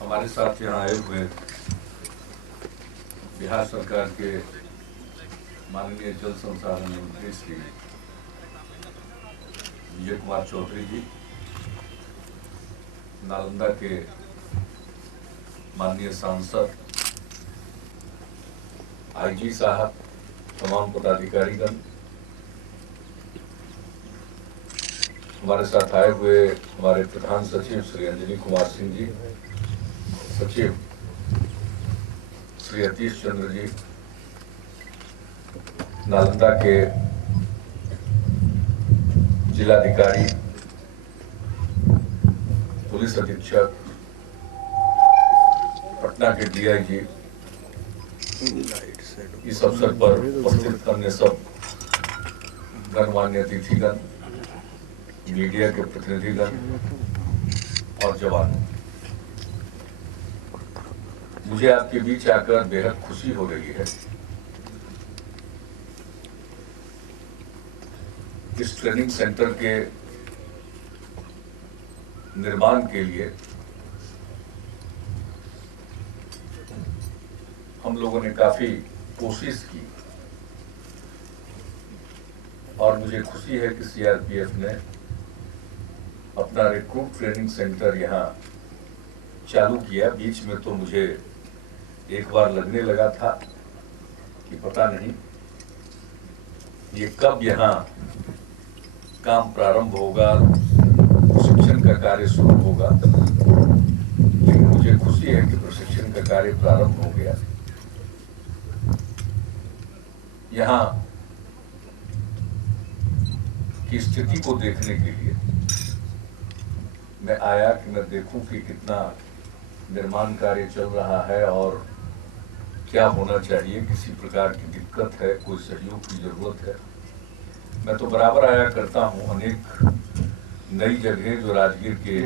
हमारे साथ यहाँ आए हुए बिहार सरकार के माननीय जल संसाधन मंत्री श्री विजय कुमार चौधरी जी, नालंदा के माननीय सांसद, आईजी साहब, तमाम पदाधिकारीगण, हमारे साथ आए हुए हमारे प्रधान सचिव श्री अंजनी कुमार सिंह जी, सचिव श्री अतीश चंद्र जी, नालंदा के जिलाधिकारी, पुलिस अधीक्षक, पटना के डीआईजी, इस अवसर पर उपस्थित अन्य सब गणमान्य अतिथिगण, मीडिया के प्रतिनिधिगण और जवान, मुझे आपके बीच आकर बेहद खुशी हो रही है। इस ट्रेनिंग सेंटर के निर्माण के लिए हम लोगों ने काफी कोशिश की और मुझे खुशी है कि सीआरपीएफ ने अपना रिक्रूट ट्रेनिंग सेंटर यहाँ चालू किया। बीच में तो मुझे एक बार लगने लगा था कि पता नहीं ये कब यहाँ काम प्रारंभ होगा, प्रशिक्षण का कार्य शुरू होगा, लेकिन मुझे खुशी है कि प्रशिक्षण का कार्य प्रारंभ हो गया। यहाँ की स्थिति को देखने के लिए मैं आया कि मैं देखूं कि कितना निर्माण कार्य चल रहा है और क्या होना चाहिए, किसी प्रकार की दिक्कत है, कोई सहयोग की जरूरत है। मैं तो बराबर आया करता हूं, अनेक नई जगहें जो राजगीर के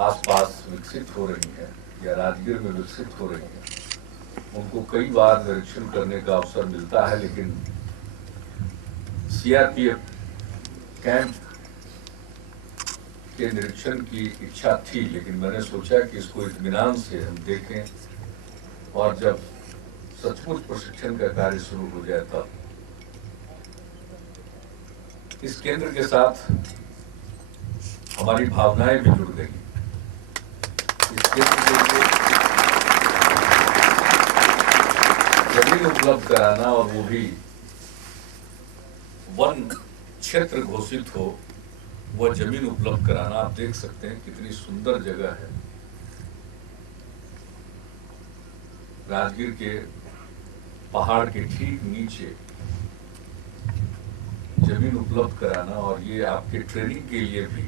आसपास विकसित हो रही हैं या राजगीर में विकसित हो रही हैं, उनको कई बार निरीक्षण करने का अवसर मिलता है, लेकिन सीआरपीएफ कैंप के निरीक्षण की इच्छा थी, लेकिन मैंने सोचा कि इसको इत्मीनान से हम देखें और जब सचमुच प्रशिक्षण का कार्य शुरू हो जाए तब। इस केंद्र के साथ हमारी भावनाएं भी जुड़ गई। इस केंद्र के लिए जमीन उपलब्ध कराना और वो भी वन क्षेत्र घोषित हो, वह जमीन उपलब्ध कराना, आप देख सकते हैं कितनी सुंदर जगह है। राजगीर के पहाड़ के ठीक नीचे जमीन उपलब्ध कराना और ये आपके ट्रेनिंग के लिए भी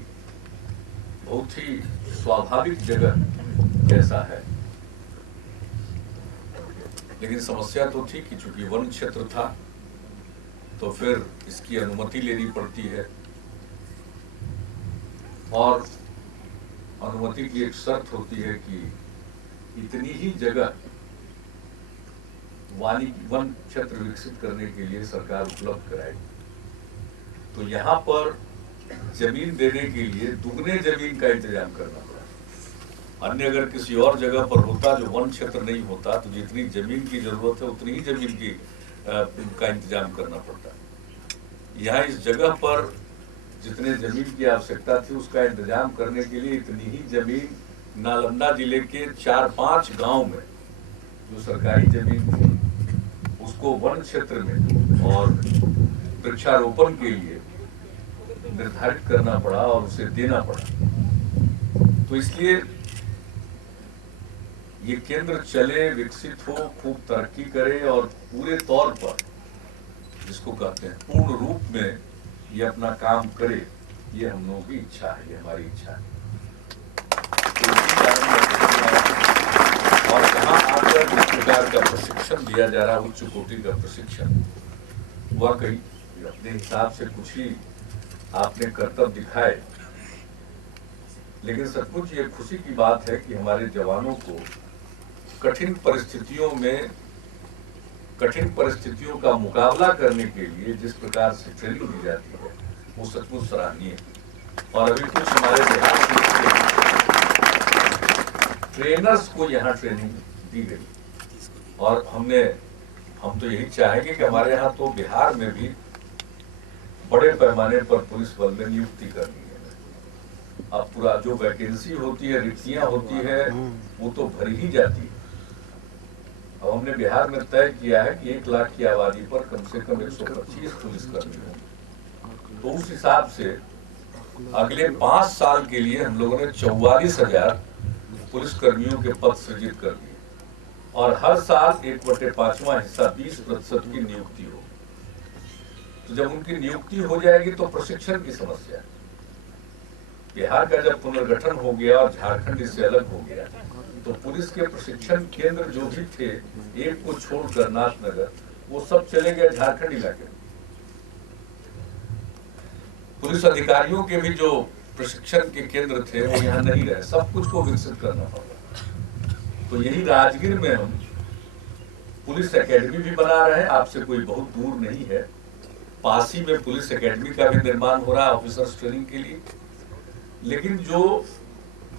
बहुत ही स्वाभाविक जगह जैसा है। लेकिन समस्या तो थी कि चूंकि वन क्षेत्र था तो फिर इसकी अनुमति लेनी पड़ती है और अनुमति की एक शर्त होती है कि इतनी ही जगह वन क्षेत्र विकसित करने के लिए सरकार उपलब्ध कराएगी। तो यहाँ पर जमीन देने के लिए दुगने जमीन का इंतजाम करना पड़ा। अन्य अगर किसी और जगह पर होता जो वन क्षेत्र नहीं होता तो जितनी जमीन की जरूरत है उतनी ही जमीन की का इंतजाम करना पड़ता। यहाँ इस जगह पर जितने जमीन की आवश्यकता थी उसका इंतजाम करने के लिए इतनी ही जमीन नालंदा जिले के 4-5 गांव में जो सरकारी जमीन थी उसको वन क्षेत्र में और वृक्षारोपण के लिए निर्धारित करना पड़ा और उसे देना पड़ा। तो इसलिए ये केंद्र चले, विकसित हो, खूब तरक्की करे और पूरे तौर पर जिसको कहते हैं पूर्ण रूप में ये अपना काम करे, ये हम लोगों की इच्छा है, ये हमारी इच्छा है। तो इसी कारण और यहाँ आकर जिस प्रकार का प्रशिक्षण दिया जा रहा है, उच्च कोटि का प्रशिक्षण, वह कहीं अपने हिसाब से कुछ ही आपने कर्तव्य दिखाए, लेकिन सचमुच ये खुशी की बात है कि हमारे जवानों को कठिन परिस्थितियों का मुकाबला करने के लिए जिस प्रकार से ट्रेनिंग दी जाती है वो सचमुच सराहनीय है। और अभी कुछ हमारे बिहार के ट्रेनर्स को यहाँ ट्रेनिंग दी गई। और हम तो यही चाहेंगे कि हमारे यहाँ तो बिहार में भी बड़े पैमाने पर पुलिस बल में नियुक्ति करनी है। अब पूरा जो वैकेंसी होती है, रिक्तियां होती है, वो तो भरी ही जाती है। अब हमने बिहार में तय किया है कि 1 लाख की आबादी पर कम से कम 125 पुलिसकर्मी हों। तो उस हिसाब से अगले 5 साल के लिए हम लोगों ने 44,000 पुलिसकर्मियों के पद सृजित कर दिए और हर साल 1/5वां हिस्सा 20% की नियुक्ति हो। तो जब उनकी नियुक्ति हो जाएगी तो प्रशिक्षण की समस्या, बिहार का जब पुनर्गठन हो गया और झारखंड इससे अलग हो गया तो पुलिस के प्रशिक्षण केंद्र जो भी थे, एक को छोड़कर नाथनगर, वो सब चले गए झारखंड इलाके में। पुलिस अधिकारियों के भी जो प्रशिक्षण के केंद्र थे वो यहाँ नहीं रहे, सब कुछ को विकसित करना पड़ा। तो यही राजगीर में हम पुलिस एकेडमी भी बना रहे हैं, आपसे कोई बहुत दूर नहीं है। पास ही में पुलिस एकेडमी का भी निर्माण हो रहा है ऑफिसर्स ट्रेनिंग के लिए। लेकिन जो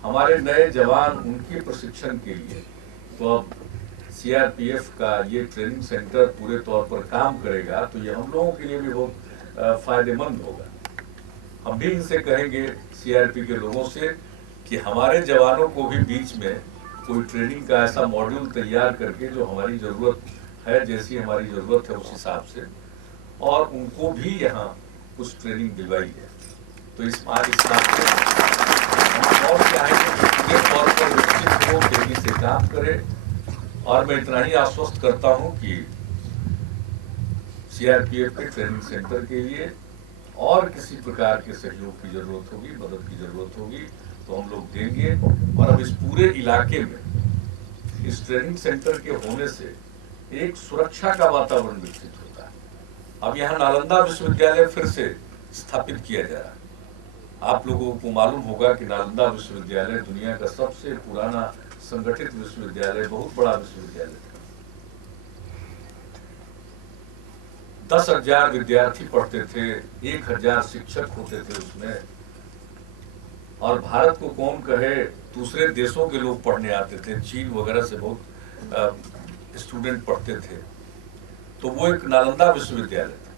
हमारे नए जवान, उनके प्रशिक्षण के लिए तो अब सीआरपीएफ का ये ट्रेनिंग सेंटर पूरे तौर पर काम करेगा, तो ये हम लोगों के लिए भी बहुत फायदेमंद होगा। हम भी इनसे कहेंगे सीआरपी के लोगों से कि हमारे जवानों को भी बीच में कोई ट्रेनिंग का ऐसा मॉड्यूल तैयार करके जो हमारी जरूरत है, जैसी हमारी जरूरत है उस हिसाब से, और उनको भी यहाँ कुछ ट्रेनिंग दिलवाई है। तो इस हिसाब से हम और चाहेंगे पूरे तौर पर विकसित हो, तेजी से काम करें। और मैं इतना ही आश्वस्त करता हूँ कि सीआरपीएफ के ट्रेनिंग सेंटर के लिए और किसी प्रकार के सहयोग की जरूरत होगी, मदद की जरूरत होगी तो हम लोग देंगे। और अब इस पूरे इलाके में इस ट्रेनिंग सेंटर के होने से एक सुरक्षा का वातावरण विकसित होता है। अब यहाँ नालंदा विश्वविद्यालय फिर से स्थापित किया जा रहा है। आप लोगों को मालूम होगा कि नालंदा विश्वविद्यालय दुनिया का सबसे पुराना संगठित विश्वविद्यालय, बहुत बड़ा विश्वविद्यालय था। 10,000 विद्यार्थी पढ़ते थे, 1,000 शिक्षक होते थे उसमें। और भारत को कौन कहे, दूसरे देशों के लोग पढ़ने आते थे, चीन वगैरह से बहुत स्टूडेंट पढ़ते थे। तो वो एक नालंदा विश्वविद्यालय था,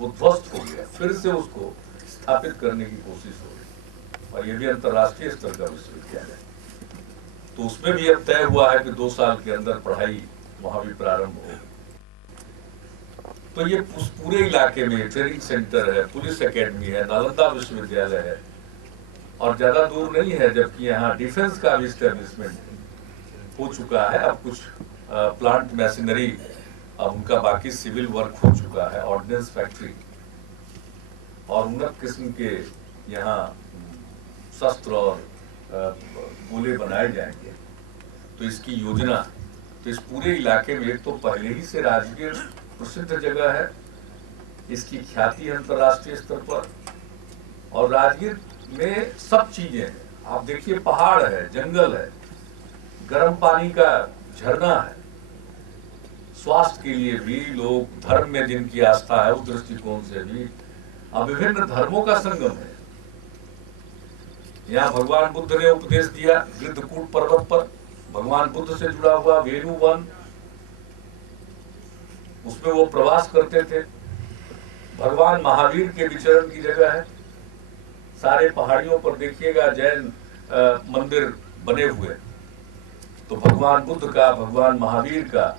वो ध्वस्त हो गया, फिर से उसको स्थापित करने की कोशिश हो रही। और ये भी अंतर्राष्ट्रीय स्तर का विश्वविद्यालय, तो उसमें भी अब तय हुआ है कि 2 साल के अंदर पढ़ाई वहां भी प्रारंभ होगी। तो ये उस पूरे इलाके में ट्रेनिंग सेंटर है, पुलिस एकेडमी है, नालंदा विश्वविद्यालय है, और ज्यादा दूर नहीं है। जबकि यहाँ डिफेंस का भी स्टैब्लिशमेंट हो चुका है। अब कुछ प्लांट मशीनरी, अब उनका बाकी सिविल वर्क हो चुका है, ऑर्डिनेंस फैक्ट्री, और उन्नत किस्म के यहाँ शस्त्र और गोले बनाए जाएंगे। तो इसकी योजना, तो इस पूरे इलाके में तो पहले ही से राजगीर प्रसिद्ध जगह है, इसकी ख्याति अंतर्राष्ट्रीय स्तर पर। और राजगीर में सब चीजें हैं। आप देखिए, पहाड़ है, जंगल है, गर्म पानी का झरना है, स्वास्थ्य के लिए भी, लोग धर्म में जिनकी आस्था है उस दृष्टिकोण से भी, अब विभिन्न धर्मों का संगम है। यहाँ भगवान बुद्ध ने उपदेश दिया गिद्धकूट पर्वत पर, भगवान बुद्ध से जुड़ा हुआ वेणु वन, उसमें वो प्रवास करते थे। भगवान महावीर के विचरण की जगह है। सारे पहाड़ियों पर देखिएगा जैन मंदिर बने हुए, तो भगवान बुद्ध का, भगवान महावीर का।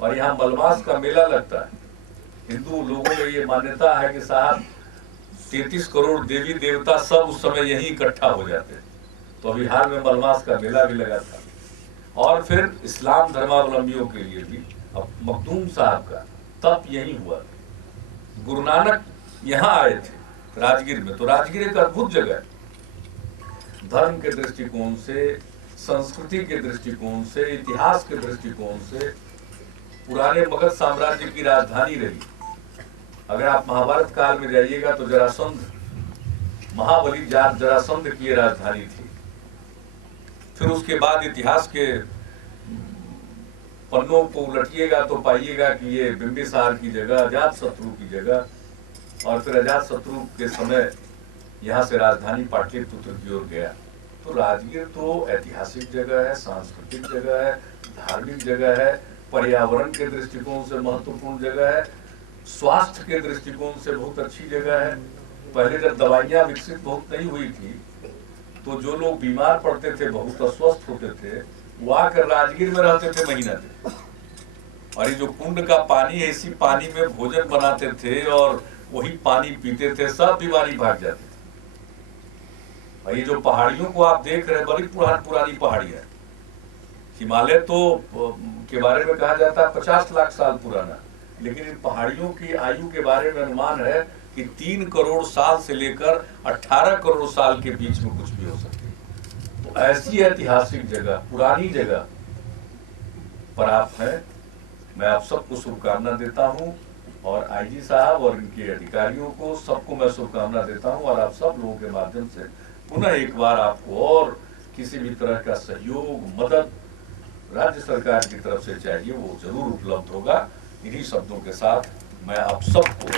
और यहाँ मलमास का मेला लगता है। हिंदू लोगों में ये मान्यता है कि साहब 33 करोड़ देवी देवता सब उस समय यहीं इकट्ठा हो जाते। तो अभी हाल में मलमास का मेला भी लगा था। और फिर इस्लाम धर्मावलंबियों के लिए भी अब मखदूम साहब का तप यही हुआ। गुरु नानक यहाँ आए थे राजगीर में। तो राजगीर एक अद्भुत जगह है, धर्म के दृष्टिकोण से, संस्कृति के दृष्टिकोण से, इतिहास के दृष्टिकोण से। पुराने मगध साम्राज्य की राजधानी रही। अगर आप महाभारत काल में जाइएगा तो जरासंध, महाबली जरासंध की राजधानी थी। फिर उसके बाद इतिहास के पन्नों को उलटिएगा तो पाइएगा कि ये बिंबिसार की जगह, अजातशत्रु की जगह। और फिर अजातशत्रु के समय यहाँ से राजधानी पाटलिपुत्र की ओर गया, तो राजगीर तो ऐतिहासिक जगह है, सांस्कृतिक जगह है, धार्मिक जगह है, पर्यावरण के दृष्टिकोण से महत्वपूर्ण जगह है, स्वास्थ्य के दृष्टिकोण से बहुत अच्छी जगह है। पहले जब दवाइयाँ विकसित बहुत नहीं हुई थी तो जो लोग बीमार पड़ते थे, बहुत अस्वस्थ होते थे, वो आकर राजगीर में रहते थे महीना दिन। और ये जो कुंड का पानी है, इसी पानी में भोजन बनाते थे और वही पानी पीते थे, सब बीमारी भाग जाती थी। और ये जो पहाड़ियों को आप देख रहे हैं, बड़ी पुरानी पहाड़ी है। हिमालय तो के बारे में कहा जाता है 50 लाख साल पुराना, लेकिन इन पहाड़ियों की आयु के बारे में अनुमान है कि 3 करोड़ साल से लेकर 18 करोड़ साल के बीच में कुछ भी हो सकती है। तो ऐसी ऐतिहासिक जगह, पुरानी जगह पर आप हैं। मैं आप सबको शुभकामना देता हूं और आईजी साहब और इनके अधिकारियों को, सबको मैं शुभकामना देता हूं। और आप सब लोगों के माध्यम से पुनः एक बार आपको और किसी भी तरह का सहयोग, मदद राज्य सरकार की तरफ से चाहिए, वो जरूर उपलब्ध होगा। इन्हीं शब्दों के साथ मैं आप सबको